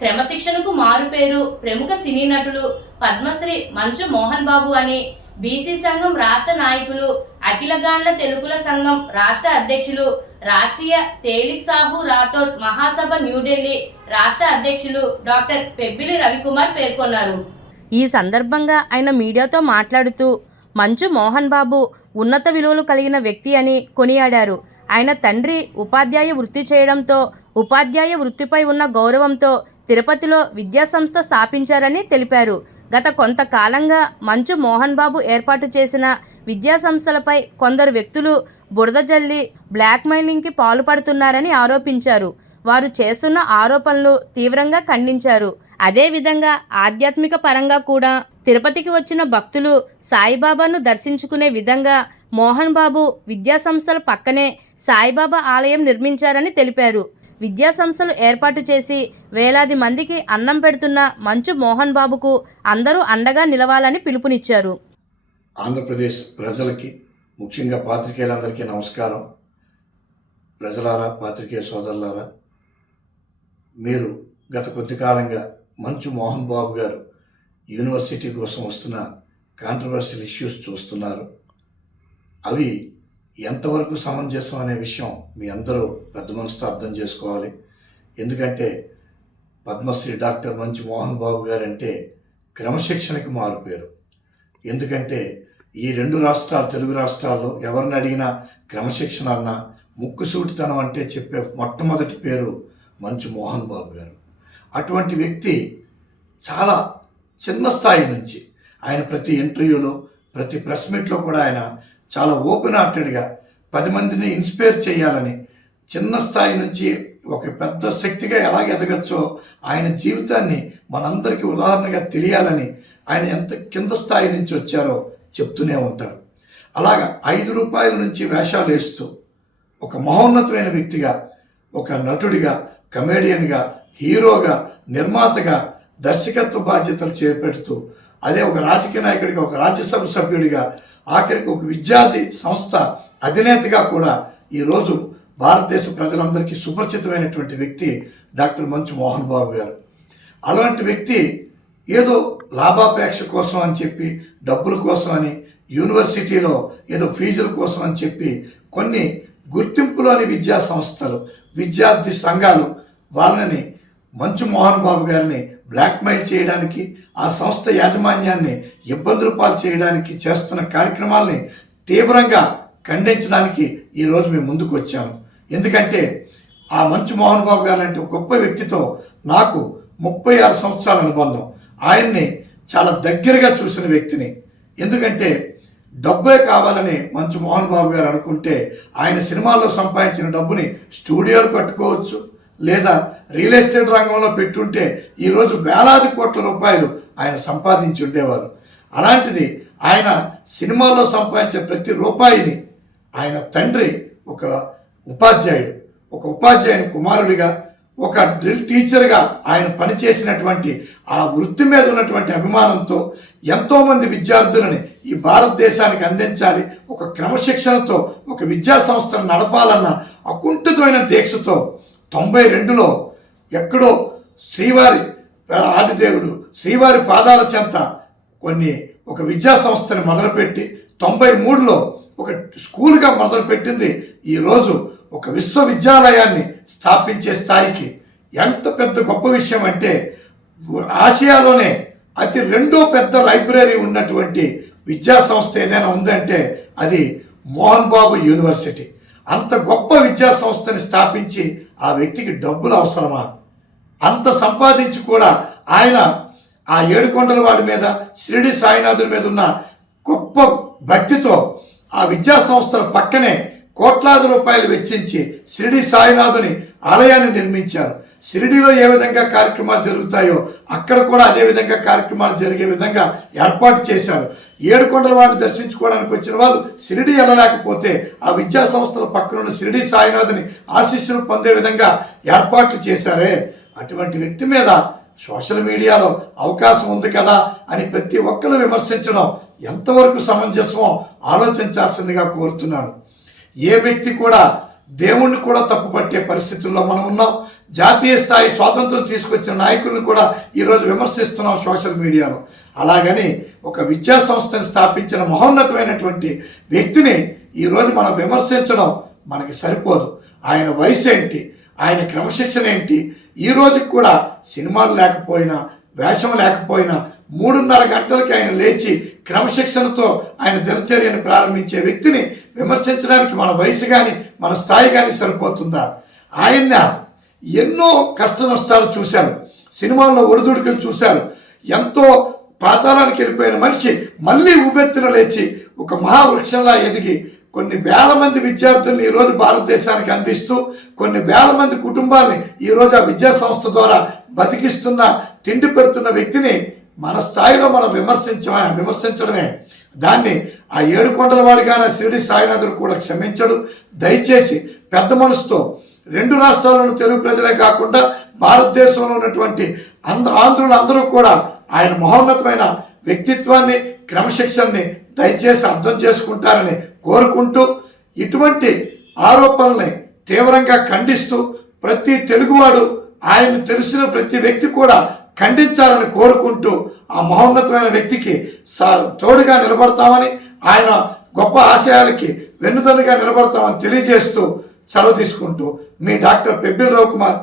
క్రమశిక్షణకు మారుపేరు ప్రముఖ సినీ నటులు పద్మశ్రీ మంచు మోహన్ బాబు అని బీసీ సంఘం రాష్ట్ర నాయకులు, అఖిల గాండ్ల తెలుగుల సంఘం రాష్ట్ర అధ్యక్షులు, రాష్ట్రీయ తేలిక్ సాహు రాథోడ్ మహాసభ న్యూఢిల్లీ రాష్ట్ర అధ్యక్షులు డాక్టర్ పెబ్బిలి రవికుమార్ పేర్కొన్నారు. ఈ సందర్భంగా ఆయన మీడియాతో మాట్లాడుతూ మంచు మోహన్ బాబు ఉన్నత విలువలు కలిగిన వ్యక్తి అని కొనియాడారు. ఆయన తండ్రి ఉపాధ్యాయ వృత్తి చేయడంతో ఉపాధ్యాయ వృత్తిపై ఉన్న గౌరవంతో తిరుపతిలో విద్యాసంస్థ స్థాపించారని తెలిపారు. గత కొంతకాలంగా మంచు మోహన్ బాబు ఏర్పాటు చేసిన విద్యాసంస్థలపై కొందరు వ్యక్తులు బురద జల్లి బ్లాక్మెయిలింగ్కి పాల్పడుతున్నారని ఆరోపించారు. వారు చేస్తున్న ఆరోపణలు తీవ్రంగా ఖండించారు. అదేవిధంగా ఆధ్యాత్మిక పరంగా కూడా తిరుపతికి వచ్చిన భక్తులు సాయిబాబాను దర్శించుకునే విధంగా మోహన్ బాబు విద్యాసంస్థల పక్కనే సాయిబాబా ఆలయం నిర్మించారని తెలిపారు. విద్యాసంస్థలు ఏర్పాటు చేసి వేలాది మందికి అన్నం పెడుతున్న మంచు మోహన్ బాబుకు అందరూ అండగా నిలవాలని పిలుపునిచ్చారు. ఆంధ్రప్రదేశ్ ప్రజలకి, ముఖ్యంగా పాత్రికేయులందరికీ నమస్కారం. ప్రజలారా, పాత్రికేయ సోదరులారా, మీరు గత కొద్ది కాలంగా మంచు మోహన్ బాబు గారు యూనివర్సిటీ కోసం వస్తున్న కాంట్రవర్షియల్ ఇష్యూస్ చూస్తున్నారు. అవి ఎంతవరకు సమంజసం అనే విషయం మీ అందరూ పెద్ద మనసుతో అర్థం చేసుకోవాలి. ఎందుకంటే పద్మశ్రీ డాక్టర్ మంచు మోహన్ బాబు గారు అంటే క్రమశిక్షణకి మారుపేరు. ఎందుకంటే ఈ రెండు రాష్ట్రాలు, తెలుగు రాష్ట్రాల్లో ఎవరిని అడిగినా క్రమశిక్షణ అన్న, ముక్కుసూటితనం అంటే చెప్పే మొట్టమొదటి పేరు మంచు మోహన్ బాబు గారు. అటువంటి వ్యక్తి చాలా చిన్న స్థాయి నుంచి ఆయన ప్రతి ఇంటర్వ్యూలో, ప్రతి ప్రెస్ మీట్లో కూడా ఆయన చాలా ఓపెన్ హార్టెడ్గా 10 మందిని ఇన్స్పైర్ చేయాలని, చిన్న స్థాయి నుంచి ఒక పెద్ద శక్తిగా ఎలాగ ఎదగచ్చో ఆయన జీవితాన్ని మనందరికీ ఉదాహరణగా తెలియాలని ఆయన ఎంత కింద స్థాయి నుంచి వచ్చారో చెప్తూనే ఉంటారు. అలాగా 5 రూపాయల నుంచి వేషాలు వేస్తూ ఒక మహోన్నతమైన వ్యక్తిగా, ఒక నటుడిగా, కమేడియన్గా, హీరోగా, నిర్మాతగా, దర్శకత్వ బాధ్యతలు చేపడుతూ, అదే ఒక రాజకీయ నాయకుడిగా, ఒక రాజ్యసభ సభ్యుడిగా, ఆఖరికి ఒక విద్యార్థి సంస్థ అధినేతగా కూడా ఈరోజు భారతదేశ ప్రజలందరికీ సుపరిచితమైనటువంటి వ్యక్తి డాక్టర్ మంచు మోహన్ బాబు గారు. అలాంటి వ్యక్తి ఏదో లాభాపేక్ష కోసం అని చెప్పి, డబ్బుల కోసం అని, యూనివర్సిటీలో ఏదో ఫీజుల కోసం అని చెప్పి కొన్ని గుర్తింపులోని విద్యా సంస్థలు, విద్యార్థి సంఘాలు వాళ్ళని మంచు మోహన్ బాబు గారిని బ్లాక్మెయిల్ చేయడానికి, ఆ సంస్థ యాజమాన్యాన్ని ఇబ్బందులు పాలు చేయడానికి చేస్తున్న కార్యక్రమాలని తీవ్రంగా ఖండించడానికి ఈరోజు మేము ముందుకు వచ్చాము. ఎందుకంటే ఆ మంచు మోహన్ బాబు గారు లాంటి గొప్ప వ్యక్తితో నాకు 36 సంవత్సరాల అనుబంధం. ఆయన్ని చాలా దగ్గరగా చూసిన వ్యక్తిని. ఎందుకంటే డబ్బే కావాలని మంచు మోహన్ బాబు గారు అనుకుంటే ఆయన సినిమాల్లో సంపాదించిన డబ్బుని స్టూడియోలు కట్టుకోవచ్చు, లేదా రియల్ ఎస్టేట్ రంగంలో పెట్టుంటే ఈరోజు వేలాది కోట్ల రూపాయలు ఆయన సంపాదించి ఉండేవారు. అలాంటిది ఆయన సినిమాల్లో సంపాదించిన ప్రతి రూపాయిని ఆయన తండ్రి ఒక ఉపాధ్యాయుని కుమారుడిగా, ఒక డ్రిల్ టీచర్గా ఆయన పనిచేసినటువంటి ఆ వృత్తి మీద ఉన్నటువంటి అభిమానంతో ఎంతోమంది విద్యార్థులని ఈ భారతదేశానికి అందించాలి, ఒక క్రమశిక్షణతో ఒక విద్యా సంస్థను నడపాలన్న అకుంఠితమైన దీక్షతో 92లో ఎక్కడో శ్రీవారి ఆదిదేవుడు శ్రీవారి పాదాల చెంత ఒక విద్యా సంస్థని మొదలుపెట్టి 93లో ఒక స్కూల్గా మొదలుపెట్టింది ఈరోజు ఒక విశ్వవిద్యాలయాన్ని స్థాపించే స్థాయికి. ఎంత పెద్ద గొప్ప విషయం అంటే ఆసియాలోనే అతి రెండో పెద్ద లైబ్రరీ ఉన్నటువంటి విద్యా సంస్థ ఏదైనా ఉందంటే అది మోహన్ బాబు యూనివర్సిటీ. అంత గొప్ప విద్యా సంస్థని స్థాపించి ఆ వ్యక్తికి డబ్బులు అవసరమా? అంత సంపాదించి కూడా ఆయన ఆ ఏడుకొండలవాడి మీద, షిరిడి సాయినాథుడి మీద ఉన్న గొప్ప భక్తితో ఆ విద్యా సంస్థల పక్కనే కోట్లాది రూపాయలు వెచ్చించి షిరిడి సాయినాథుని ఆలయాన్ని నిర్మించారు. షిరిడిలో ఏ విధంగా కార్యక్రమాలు జరుగుతాయో అక్కడ కూడా అదే విధంగా కార్యక్రమాలు జరిగే విధంగా ఏర్పాటు చేశారు. ఏడుకొండల వాడిని దర్శించుకోవడానికి వచ్చిన వాళ్ళు షిరిడి వెళ్ళలేకపోతే ఆ విద్యా సంస్థల పక్కన ఉన్న షిరిడి సాయినాథుని ఆశీస్సులు పొందే విధంగా ఏర్పాట్లు చేశారే. అటువంటి వ్యక్తి మీద సోషల్ మీడియాలో అవకాశం ఉంది కదా అని ప్రతి ఒక్కరు విమర్శించడం ఎంతవరకు సమంజసమో ఆలోచించాల్సిందిగా కోరుతున్నాను. ఏ వ్యక్తి కూడా దేవుణ్ణి కూడా తప్పుపట్టే పరిస్థితుల్లో మనం ఉన్నాం. జాతీయ స్థాయి స్వాతంత్రం తీసుకొచ్చిన నాయకులను కూడా ఈరోజు విమర్శిస్తున్నాం సోషల్ మీడియాలో. అలాగని ఒక విద్యా సంస్థను స్థాపించిన మహోన్నతమైనటువంటి వ్యక్తిని ఈరోజు మనం విమర్శించడం మనకి సరిపోదు. ఆయన వయసు ఏంటి, ఆయన క్రమశిక్షణ ఏంటి, ఈ రోజుకి కూడా సినిమాలు లేకపోయినా వేషం లేకపోయినా 3:30 గంటలకి ఆయన లేచి క్రమశిక్షణతో ఆయన దినచర్యను ప్రారంభించే వ్యక్తిని విమర్శించడానికి మన వయసు కానీ మన స్థాయి కానీ సరిపోతుందా? ఆయన ఎన్నో కష్ట నష్టాలు చూశారు, సినిమాల్లో ఒడిదుడుకులు చూశారు. ఎంతో పాతాళానికి వెళ్ళిపోయిన మనిషి మళ్ళీ ఉవ్వెత్తున లేచి ఒక మహావృక్షంలా ఎదిగి కొన్ని వేల మంది విద్యార్థుల్ని ఈరోజు భారతదేశానికి అందిస్తూ కొన్ని వేల మంది కుటుంబాన్ని ఈరోజు ఆ విద్యా సంస్థ ద్వారా బతికిస్తున్న, తిండి పెడుతున్న వ్యక్తిని మన స్థాయిలో మనం విమర్శించడమే. దాన్ని ఆ 7 కొండల వాడిగానే షిరిడి సాయినాథుడు కూడా క్షమించడు. దయచేసి పెద్ద మనసుతో 2 రాష్ట్రాల్లోని తెలుగు ప్రజలే కాకుండా భారతదేశంలో ఉన్నటువంటి ఆంధ్రులు అందరూ కూడా ఆయన మహోన్నతమైన వ్యక్తిత్వాన్ని, క్రమశిక్షణని దయచేసి అర్థం చేసుకుంటారని కోరుకుంటూ, ఇటువంటి ఆరోపణల్ని తీవ్రంగా ఖండిస్తూ ప్రతి తెలుగువాడు ఆయన తెలిసిన ప్రతి వ్యక్తి కూడా ఖండించాలని కోరుకుంటూ ఆ మహోన్నతమైన వ్యక్తికి తోడుగా నిలబడతామని, ఆయన గొప్ప ఆశయాలకి వెన్నుదన్నుగా నిలబడతామని తెలియజేస్తూ సెలవు తీసుకుంటూ మీ డాక్టర్ పెబ్బిల్ రవికుమార్.